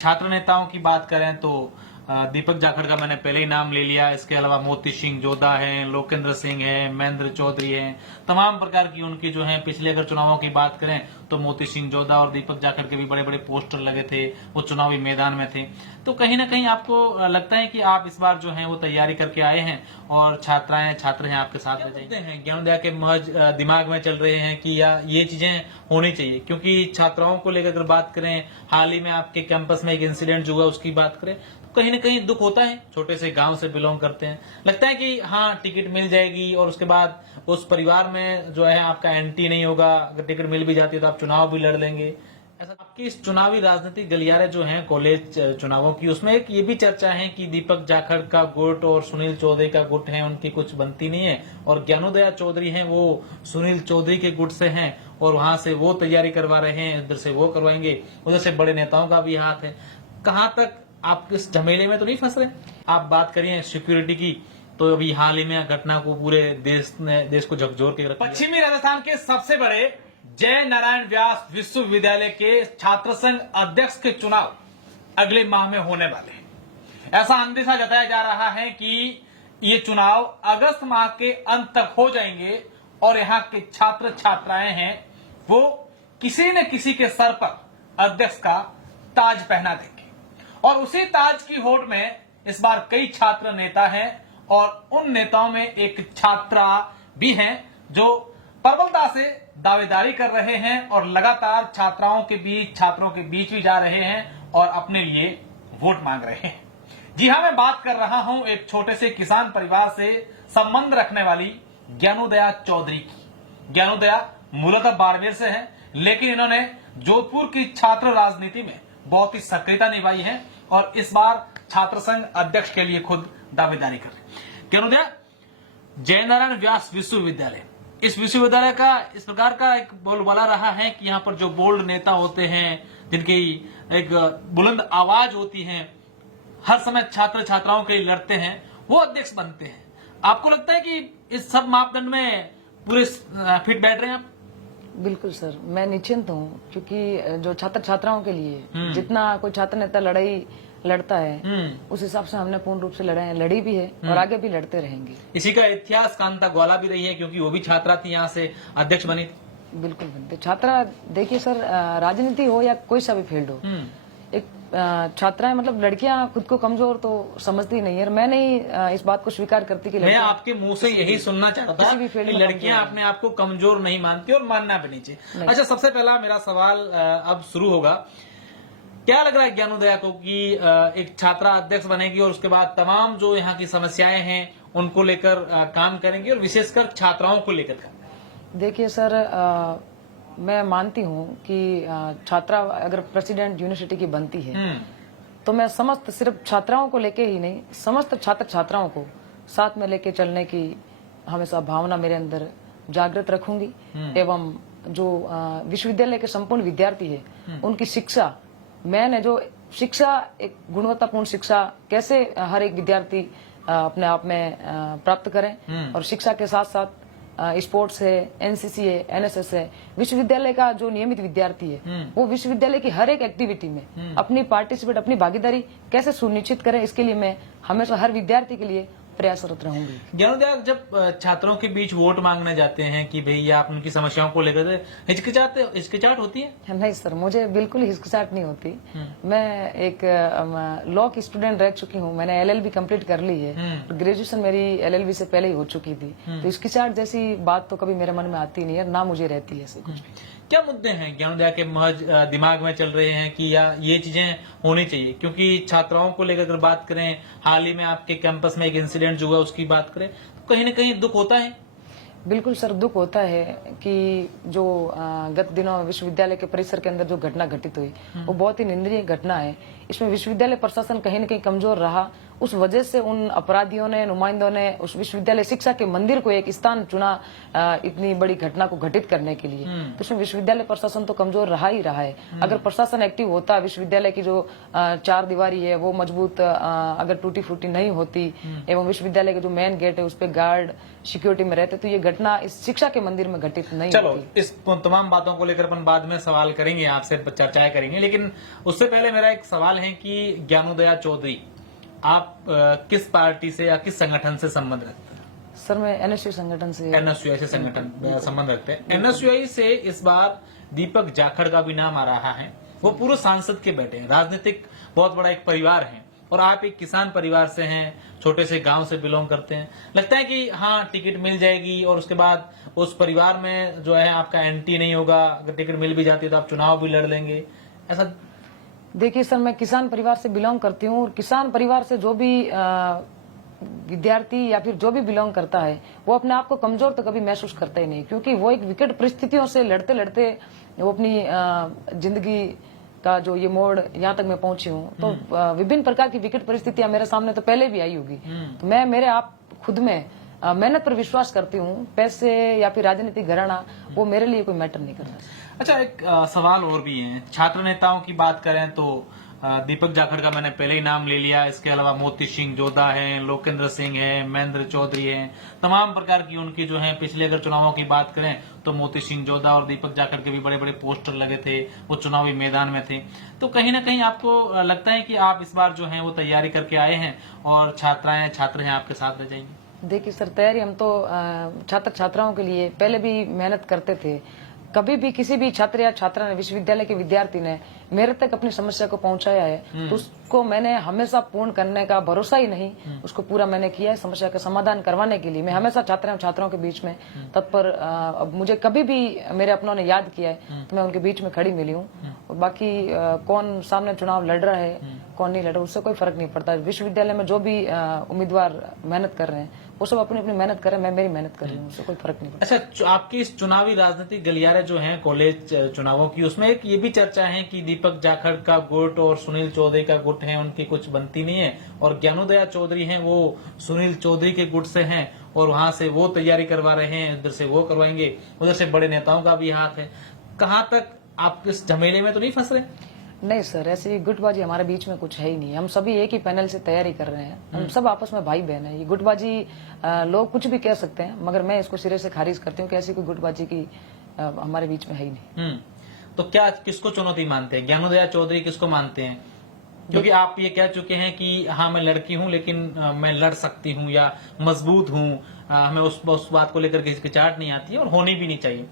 छात्र नेताओं की बात करें तो दीपक जाखड़ का मैंने पहले ही नाम ले लिया। इसके अलावा मोती सिंह जोधा हैं, लोकेंद्र सिंह हैं, महेंद्र चौधरी हैं, तमाम प्रकार की उनकी जो है पिछले अगर चुनावों की बात करें तो मोती सिंह जोधा और दीपक जाखड़ के भी बड़े बड़े पोस्टर लगे थे, वो चुनावी मैदान में थे। तो कहीं ना कहीं आपको लगता है कि आप इस बार जो है वो तैयारी करके आए हैं और छात्र हैं आपके साथ रह जाएंगे हैं। ज्ञानोदया के महज दिमाग में चल रहे हैं कि या ये चीजें होनी चाहिए, क्योंकि छात्राओं को लेकर अगर बात करें, हाल ही में आपके कैंपस में एक इंसिडेंट जो हुआ उसकी बात करें, कहीं ना कहीं दुख होता है। छोटे से गांव से बिलोंग करते हैं, लगता है कि हाँ टिकट मिल जाएगी और उसके बाद उस परिवार में जो है आपका एंटी नहीं होगा, अगर टिकट मिल भी जाती है तो आप चुनाव भी लड़ लेंगे। ऐसा आपकी इस चुनावी राजनीतिक गलियारे जो हैं कॉलेज चुनावों की, उसमें एक ये भी चर्चा है कि दीपक जाखड़ का गुट और सुनील चौधरी का गुट है, उनकी कुछ बनती नहीं है, और ज्ञानोदया चौधरी हैं वो सुनील चौधरी के गुट से हैं और वहां से वो तैयारी करवा रहे हैं, इधर से वो करवाएंगे, उधर से बड़े नेताओं का भी हाथ है। कहाँ तक आप इस झमेले में तो नहीं फंस रहे? आप बात करिए सिक्योरिटी की, तो अभी हाल ही में घटना को पूरे देश को झकझोर के रखा। पश्चिमी राजस्थान के सबसे बड़े जय नारायण व्यास विश्वविद्यालय के छात्र संघ अध्यक्ष के चुनाव अगले माह में होने वाले हैं। ऐसा अंदेशा जताया जा रहा है कि ये चुनाव अगस्त माह के अंत तक हो जाएंगे और यहाँ के छात्र छात्राएं हैं वो किसी न किसी के सर पर अध्यक्ष का ताज पहना देंगे, और उसी ताज की होड़ में इस बार कई छात्र नेता हैं और उन नेताओं में एक छात्रा भी हैं जो प्रबलता से दावेदारी कर रहे हैं और लगातार छात्रों के बीच भी जा रहे हैं और अपने लिए वोट मांग रहे हैं। जी हां, मैं बात कर रहा हूं एक छोटे से किसान परिवार से संबंध रखने वाली ज्ञानोदया चौधरी की। ज्ञानोदया मूलतः बाड़मेर से है, लेकिन इन्होंने जोधपुर की छात्र राजनीति में बहुत ही सक्रियता निभाई है और इस बार छात्र संघ अध्यक्ष के लिए खुद दावेदारी कर रहे हैं। ज्ञानोदया जय नारायण व्यास विश्वविद्यालय, इस विश्वविद्यालय का इस प्रकार का एक बोलबाला रहा है कि यहाँ पर जो बोल्ड नेता होते हैं, जिनकी एक बुलंद आवाज होती है, हर समय छात्र छात्राओं के लिए लड़ते हैं, वो अध्यक्ष बनते हैं। आपको लगता है कि इस सब मापदंड में पूरे फिट बैठ रहे हैं आप? बिल्कुल सर, मैं निश्चिंत हूँ, क्योंकि जो छात्र छात्राओं के लिए जितना कोई छात्र नेता लड़ाई लड़ता है उस हिसाब से हमने पूर्ण रूप से लड़ी भी है और आगे भी लड़ते रहेंगे। इसी का इतिहास कांता ग्वाला भी रही है, क्योंकि वो भी छात्रा थी, यहाँ से अध्यक्ष बनी। बिल्कुल बनते छात्रा। देखिए सर, राजनीति हो या कोई सा भी फील्ड हो, एक छात्राएं मतलब लड़कियां खुद को कमजोर तो समझती नहीं है। मैं नहीं इस बात को स्वीकार करती कि मैं आपके मुंह से यही सुनना चाहता था कि लड़कियां अपने आप को कमजोर नहीं मानती और मानना भी नहीं चाहिए। अच्छा, सबसे पहला मेरा सवाल अब शुरू होगा, क्या लग रहा है ज्ञानोदया को कि एक छात्रा अध्यक्ष बनेगी और उसके बाद तमाम जो यहाँ की समस्याएं हैं उनको लेकर काम करेंगी और विशेषकर छात्राओं को लेकर? देखिए सर, मैं मानती हूँ कि छात्रा अगर प्रेसिडेंट यूनिवर्सिटी की बनती है तो मैं समस्त सिर्फ छात्राओं को लेके ही नहीं, समस्त छात्र छात्राओं को साथ में लेके चलने की हमेशा भावना मेरे अंदर जागृत रखूंगी। एवं जो विश्वविद्यालय के संपूर्ण विद्यार्थी है उनकी शिक्षा, मैंने जो शिक्षा, एक गुणवत्तापूर्ण शिक्षा कैसे हर एक विद्यार्थी अपने आप में प्राप्त करें, और शिक्षा के साथ साथ स्पोर्ट्स है, एनसीसी है, एनएसएस है। विश्वविद्यालय का जो नियमित विद्यार्थी है वो विश्वविद्यालय की हर एक एक्टिविटी में अपनी पार्टिसिपेट, अपनी भागीदारी कैसे सुनिश्चित करे, इसके लिए मैं हमेशा हर विद्यार्थी के लिए प्रयासरत रहूंगी। ज्ञानोदया, जब छात्रों के बीच वोट मांगने जाते हैं कि भैया आप उनकी समस्याओं को लेकर हिचकिचाहट होती है? नहीं सर, मुझे बिल्कुल हिचकिचाहट नहीं होती। मैं एक लॉ की स्टूडेंट रह चुकी हूँ, मैंने एलएलबी कंप्लीट कर ली है, ग्रेजुएशन मेरी एलएलबी से पहले ही हो चुकी थी, तो हिचकिचाहट जैसी बात तो कभी मेरे मन में आती नहीं है, ना मुझे रहती है ऐसे कुछ। क्या मुद्दे हैं ज्ञानोदया के महज दिमाग में चल रहे हैं कि या ये चीजें होनी चाहिए? क्योंकि छात्राओं को लेकर अगर बात करें, हाल ही में आपके कैंपस में एक इंसिडेंट जो हुआ उसकी बात करें, तो कहीं न कहीं दुख होता है। बिल्कुल सर, दुख होता है कि जो गत दिनों विश्वविद्यालय के परिसर के अंदर जो घटना घटित हुई वो बहुत ही निंदनीय घटना है। इसमें विश्वविद्यालय प्रशासन कहीं न कहीं कमजोर रहा, उस वजह से उन अपराधियों ने, नुमाइंदों ने उस विश्वविद्यालय शिक्षा के मंदिर को एक स्थान चुना इतनी बड़ी घटना को घटित करने के लिए। तो उसमें विश्वविद्यालय प्रशासन तो कमजोर रहा ही रहा है। अगर प्रशासन एक्टिव होता, विश्वविद्यालय की जो चार दीवारी है वो मजबूत अगर टूटी फूटी नहीं होती, एवं विश्वविद्यालय के जो मेन गेट है उस पर गार्ड सिक्योरिटी में रहते, तो ये घटना इस शिक्षा के मंदिर में घटित नहीं चलो होती। इस तमाम बातों को लेकर अपन बाद में सवाल करेंगे, आपसे चर्चाएं करेंगे, लेकिन उससे पहले मेरा एक सवाल है कि ज्ञानोदया चौधरी आप किस पार्टी से या किस संगठन से संबंध रखते हैं? सर मैं एनएसयू संगठन से एनएसयूआई से संगठन संबंध रखते हैं। एनएसयूआई से इस बार दीपक जाखड़ का भी नाम आ रहा है। वो पूर्व सांसद के बेटे हैं, राजनीतिक बहुत बड़ा एक परिवार है, और आप एक किसान परिवार से हैं, छोटे से गांव से बिलोंग करते हैं। लगता है कि हाँ टिकट मिल जाएगी और उसके बाद उस परिवार में जो है आपका एंटी नहीं होगा, अगर टिकट मिल भी जाती है तो आप चुनाव भी लड़ लेंगे, ऐसा? देखिए सर, मैं किसान परिवार से बिलोंग करती हूँ, और किसान परिवार से जो भी विद्यार्थी या फिर जो भी बिलोंग करता है वो अपने आप को कमजोर तो कभी महसूस करता ही नहीं, क्योंकि वो एक विकट परिस्थितियों से लड़ते लड़ते वो अपनी जिंदगी का जो ये मोड़ यहाँ तक मैं पहुंची हूँ। तो विभिन्न प्रकार की विकट परिस्थितियां मेरे सामने तो पहले भी आई होगी। तो मैं मेरे आप खुद में मेहनत पर विश्वास करती हूँ। पैसे या फिर राजनीतिक घराना वो मेरे लिए कोई मैटर नहीं करता। अच्छा, एक सवाल और भी है। छात्र नेताओं की बात करें तो दीपक जाखड़ का मैंने पहले ही नाम ले लिया। इसके अलावा मोती सिंह जोधा हैं, लोकेंद्र सिंह हैं, महेंद्र चौधरी हैं, तमाम प्रकार की उनकी जो है, पिछले अगर चुनावों की बात करें तो मोती सिंह जोधा और दीपक जाखड़ के भी बड़े बड़े पोस्टर लगे थे, वो चुनावी मैदान में थे। तो कहीं ना कहीं आपको लगता है कि आप इस बार जो है वो तैयारी करके आए हैं और छात्र हैं आपके साथ रह जाएंगे? देखिए सर, तैयारी हम तो छात्र छात्राओं के लिए पहले भी मेहनत करते थे। कभी भी किसी भी छात्र या छात्रा ने, विश्वविद्यालय के विद्यार्थी ने मेरे तक अपनी समस्या को पहुंचाया है तो उसको मैंने हमेशा पूर्ण करने का भरोसा ही नहीं, उसको पूरा मैंने किया है। समस्या का समाधान करवाने के लिए मैं हमेशा छात्रों छात्राओं के बीच में तत्पर। अब मुझे कभी भी मेरे अपनों ने याद किया है तो मैं उनके बीच में खड़ी मिली हूँ। और बाकी कौन सामने चुनाव लड़ रहा है कौन नहीं लड़ रहा, उससे कोई फर्क नहीं पड़ता। विश्वविद्यालय में जो भी उम्मीदवार मेहनत कर रहे हैं वो सब अपनी अपनी मेहनत कर रहे हैं, मैं मेरी मेहनत कर रही हूँ, उससे कोई फर्क नहीं पड़ता। अच्छा, आपकी इस चुनावी राजनीतिक गलियारे जो हैं कॉलेज चुनावों की, उसमें एक ये भी चर्चा है कि दीपक जाखड़ का गुट और सुनील चौधरी का गुट है, उनकी कुछ बनती नहीं है, और ज्ञानोदया चौधरी हैं वो सुनील चौधरी के गुट से हैं और वहां से वो तैयारी करवा रहे हैं, इधर से वो करवाएंगे, उधर से बड़े नेताओं का भी हाथ है। कहाँ तक आप इस झमेले में तो नहीं फंस रहे? नहीं सर, ऐसी गुटबाजी हमारे बीच में कुछ है ही नहीं। हम सभी एक ही पैनल से तैयारी कर रहे हैं, हम सब आपस में भाई बहन है। ये गुटबाजी लोग कुछ भी कह सकते हैं, मगर मैं इसको सिरे से खारिज करती हूँ कि ऐसी कोई गुटबाजी की हमारे बीच में है ही नहीं। तो क्या किसको चुनौती मानते हैं? ज्ञानोदया चौधरी किसको मानते हैं? क्योंकि आप ये कह चुके हैं कि हाँ मैं लड़की हूँ लेकिन मैं लड़ सकती हूँ या मजबूत हूँ, हमें उस बात को लेकर हिचकिचाहट नहीं आती है और होनी भी नहीं चाहिए।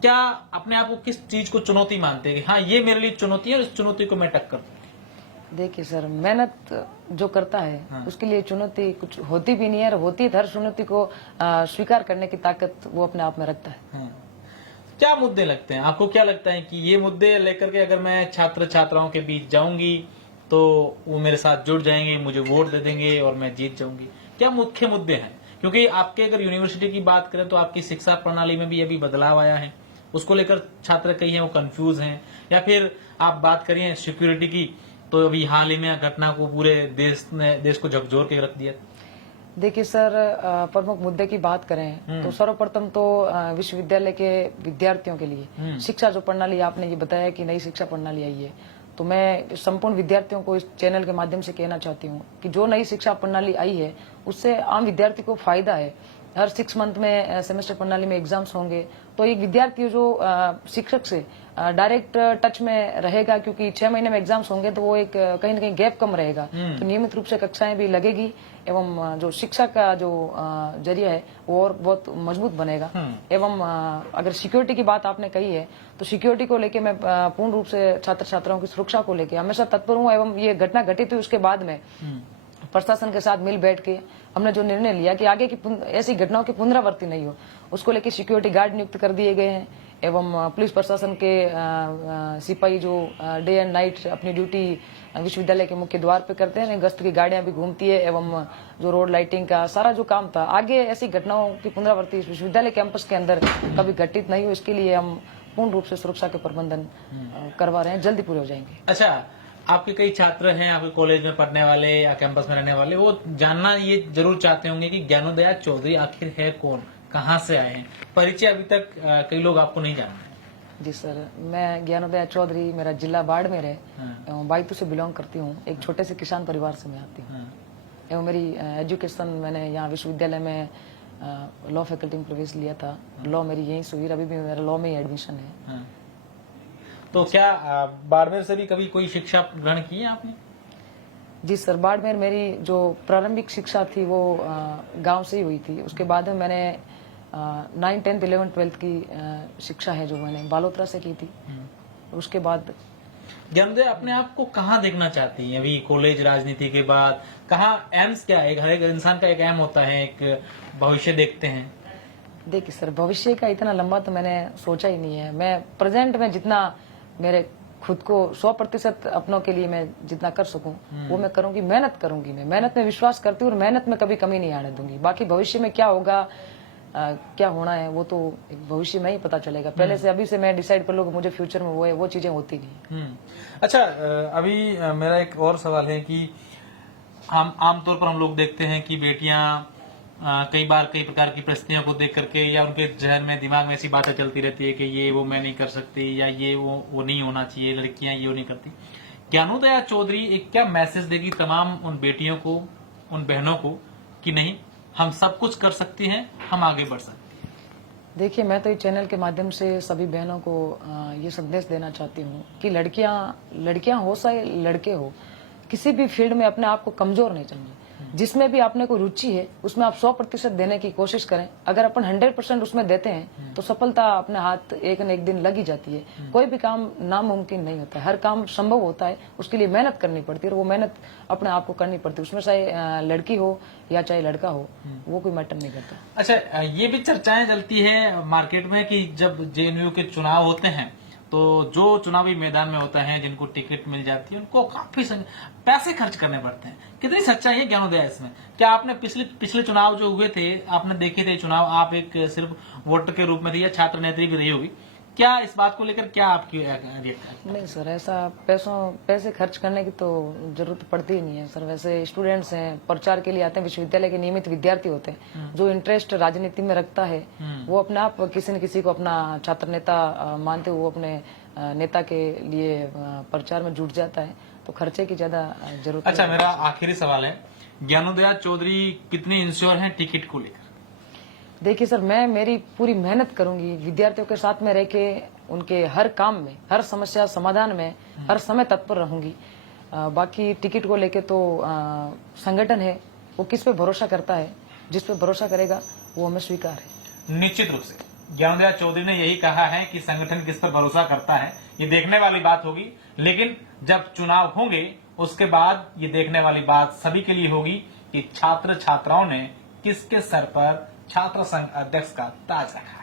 क्या अपने आप को किस चीज को चुनौती मानते हैं कि हाँ ये मेरे लिए चुनौती है और इस चुनौती को मैं टक्कर दूं? देखिए सर, मेहनत जो करता है उसके लिए चुनौती कुछ होती भी नहीं है, और होती है हर चुनौती को स्वीकार करने की ताकत वो अपने आप में रखता है। क्या मुद्दे लगते हैं आपको? क्या लगता है कि ये मुद्दे लेकर के अगर मैं छात्र छात्राओं के बीच जाऊंगी तो वो मेरे साथ जुड़ जाएंगे, मुझे वोट दे देंगे और मैं जीत जाऊंगी? क्या मुख्य मुद्दे हैं? क्योंकि आपके अगर यूनिवर्सिटी की बात करें तो आपकी शिक्षा प्रणाली में भी अभी बदलाव आया है, उसको लेकर छात्र कई हैं वो कंफ्यूज हैं, या फिर आप बात करिए सिक्योरिटी की तो अभी हाल ही में घटना को पूरे देश को झकझोर के रख दिया। देखिए सर, प्रमुख मुद्दे की बात करें तो सर्वप्रथम तो विश्वविद्यालय के विद्यार्थियों के लिए शिक्षा जो प्रणाली, आपने ये बताया कि नई शिक्षा प्रणाली आई है, तो मैं संपूर्ण विद्यार्थियों को इस चैनल के माध्यम से कहना चाहती हूँ कि जो नई शिक्षा प्रणाली आई है उससे आम विद्यार्थी को फायदा है। हर 6 मंथ में सेमेस्टर प्रणाली में एग्जाम्स होंगे, तो एक विद्यार्थी जो शिक्षक से डायरेक्ट टच में रहेगा, क्योंकि 6 महीने में एग्जाम्स होंगे तो वो एक कहीं ना कहीं गैप कम रहेगा, तो नियमित रूप से कक्षाएं भी लगेगी एवं जो शिक्षा का जो जरिया है वो और बहुत मजबूत बनेगा। एवं अगर सिक्योरिटी की बात आपने कही है तो सिक्योरिटी को लेके मैं पूर्ण रूप से छात्र छात्राओं की सुरक्षा को लेके हमेशा तत्पर हूँ। एवं ये घटना घटित हुई उसके बाद में प्रशासन के साथ मिल बैठ के हमने जो निर्णय लिया कि आगे की ऐसी घटनाओं की पुनरावृत्ति नहीं हो, उसको लेके सिक्योरिटी गार्ड नियुक्त कर दिए गए हैं। एवं पुलिस प्रशासन के सिपाही जो डे एंड नाइट अपनी ड्यूटी विश्वविद्यालय के मुख्य द्वार पे करते हैं, गश्त की गाड़ियां भी घूमती है। एवं जो रोड लाइटिंग का सारा जो काम था, आगे ऐसी घटनाओं की पुनरावृत्ति विश्वविद्यालय कैंपस के अंदर कभी घटित नहीं हो, इसके लिए हम पूर्ण रूप से सुरक्षा के प्रबंधन करवा रहे हैं, जल्दी पूरे हो जाएंगे। अच्छा, आपके कई छात्र हैं आपके कॉलेज में पढ़ने वाले या कैंपस में रहने वाले, वो जानना ये जरूर चाहते होंगे कि ज्ञानोदया चौधरी आखिर है कौन, कहाँ से आए हैं? परिचय अभी तक कई लोग आपको नहीं जानते। जी सर, मैं ज्ञानोदया चौधरी, मेरा जिला बाड़मेर है एवं बाईतू से बिलोंग करती हूँ। एक छोटे से किसान परिवार से मैं आती हूँ एवं मेरी एजुकेशन मैंने यहाँ विश्वविद्यालय में लॉ फैकल्टी में प्रवेश लिया था। लॉ मेरी यहीं से हुई, अभी भी मेरा लॉ में ही एडमिशन है। तो क्या बाड़मेर से भी कभी कोई शिक्षा ग्रहण की है आपने? जी सर, बाड़मेर मेरी जो प्रारंभिक शिक्षा थी वो गांव से ही हुई थी। उसके बाद में मैंने 9, 10, 11, 12 की शिक्षा है जो मैंने बालोतरा से की थी। उसके बाद ज्ञानोदय अपने आप को कहाँ देखना चाहती हैं अभी कॉलेज राजनीति के बाद? कहाँ एम्स क्या है? हर एक इंसान का एक एम होता है, एक भविष्य देखते हैं। देखिए सर, भविष्य का इतना लंबा तो मैंने सोचा ही नहीं है। मैं प्रेजेंट में जितना मेरे खुद को 100% अपनों के लिए मैं जितना कर सकूं वो मैं करूंगी। मेहनत करूंगी, मैं मेहनत में विश्वास करती हूँ और मेहनत में कभी कमी नहीं आने दूंगी। बाकी भविष्य में क्या होगा, क्या होना है वो तो भविष्य में ही पता चलेगा। पहले से अभी से मैं डिसाइड कर लूँ कि मुझे फ्यूचर में वो चीजें होती नहीं। अच्छा, अभी मेरा एक और सवाल है कि हम आमतौर पर हम लोग देखते हैं कि बेटियां कई बार कई प्रकार की परिस्थितियों को देख करके या उनके जहन में दिमाग में ऐसी बातें चलती रहती है कि ये वो मैं नहीं कर सकती या ये वो नहीं होना चाहिए, लड़कियां ये वो नहीं करती। ज्ञानोदया चौधरी एक क्या मैसेज देगी तमाम उन बेटियों को, उन बहनों को कि नहीं, हम सब कुछ कर सकती हैं, हम आगे बढ़ सकते हैं? देखिए, मैं तो इस चैनल के माध्यम से सभी बहनों को ये संदेश देना चाहती हूँ कि लड़कियां हो चाहे लड़के हो, किसी भी फील्ड में अपने आप को कमजोर नहीं समझे। जिसमें भी आपने को रुचि है उसमें आप 100% देने की कोशिश करें। अगर अपन 100% उसमें देते हैं तो सफलता अपने हाथ एक न एक दिन लग ही जाती है। कोई भी काम नामुमकिन नहीं होता है, हर काम संभव होता है। उसके लिए मेहनत करनी पड़ती है और वो मेहनत अपने आप को करनी पड़ती है। उसमें चाहे लड़की हो या चाहे लड़का हो, वो कोई मैटर नहीं करता। अच्छा, ये भी चर्चाएं चलती है मार्केट में कि जब जेएनयू के चुनाव होते हैं तो जो चुनावी मैदान में होता है, जिनको टिकट मिल जाती है, उनको काफी पैसे खर्च करने पड़ते हैं। कितनी सच्चाई है ज्ञानोदय इसमें? क्या आपने पिछले चुनाव जो हुए थे, आपने देखे थे चुनाव, आप एक सिर्फ वोटर के रूप में थी या छात्र नेत्री भी रही होगी, क्या इस बात को लेकर क्या आपकी रिएक्शन? नहीं सर, ऐसा पैसे खर्च करने की तो जरूरत पड़ती ही नहीं है सर। वैसे स्टूडेंट्स हैं, प्रचार के लिए आते हैं, विश्वविद्यालय के नियमित विद्यार्थी होते हैं। जो इंटरेस्ट राजनीति में रखता है वो अपने आप किसी न किसी को अपना छात्र नेता मानते हुए वो अपने नेता के लिए प्रचार में जुट जाता है। तो खर्चे की ज्यादा जरूरत। अच्छा, मेरा आखिरी सवाल है, ज्ञानोदया चौधरी कितने इंश्योर हैं टिकट को लेकर? देखिए सर, मैं मेरी पूरी मेहनत करूंगी, विद्यार्थियों के साथ में रह के उनके हर काम में, हर समस्या समाधान में हर समय तत्पर रहूंगी। बाकी टिकट को लेके तो संगठन है, वो किस पे भरोसा करता है, जिस पे भरोसा करेगा वो हमें स्वीकार है। निश्चित रूप से ज्ञानोदया चौधरी ने यही कहा है कि संगठन किस पर भरोसा करता है, ये देखने वाली बात होगी। लेकिन जब चुनाव होंगे उसके बाद ये देखने वाली बात सभी के लिए होगी कि छात्र छात्राओं ने किसके सर पर छात्र संघ अध्यक्ष का ताज रखा।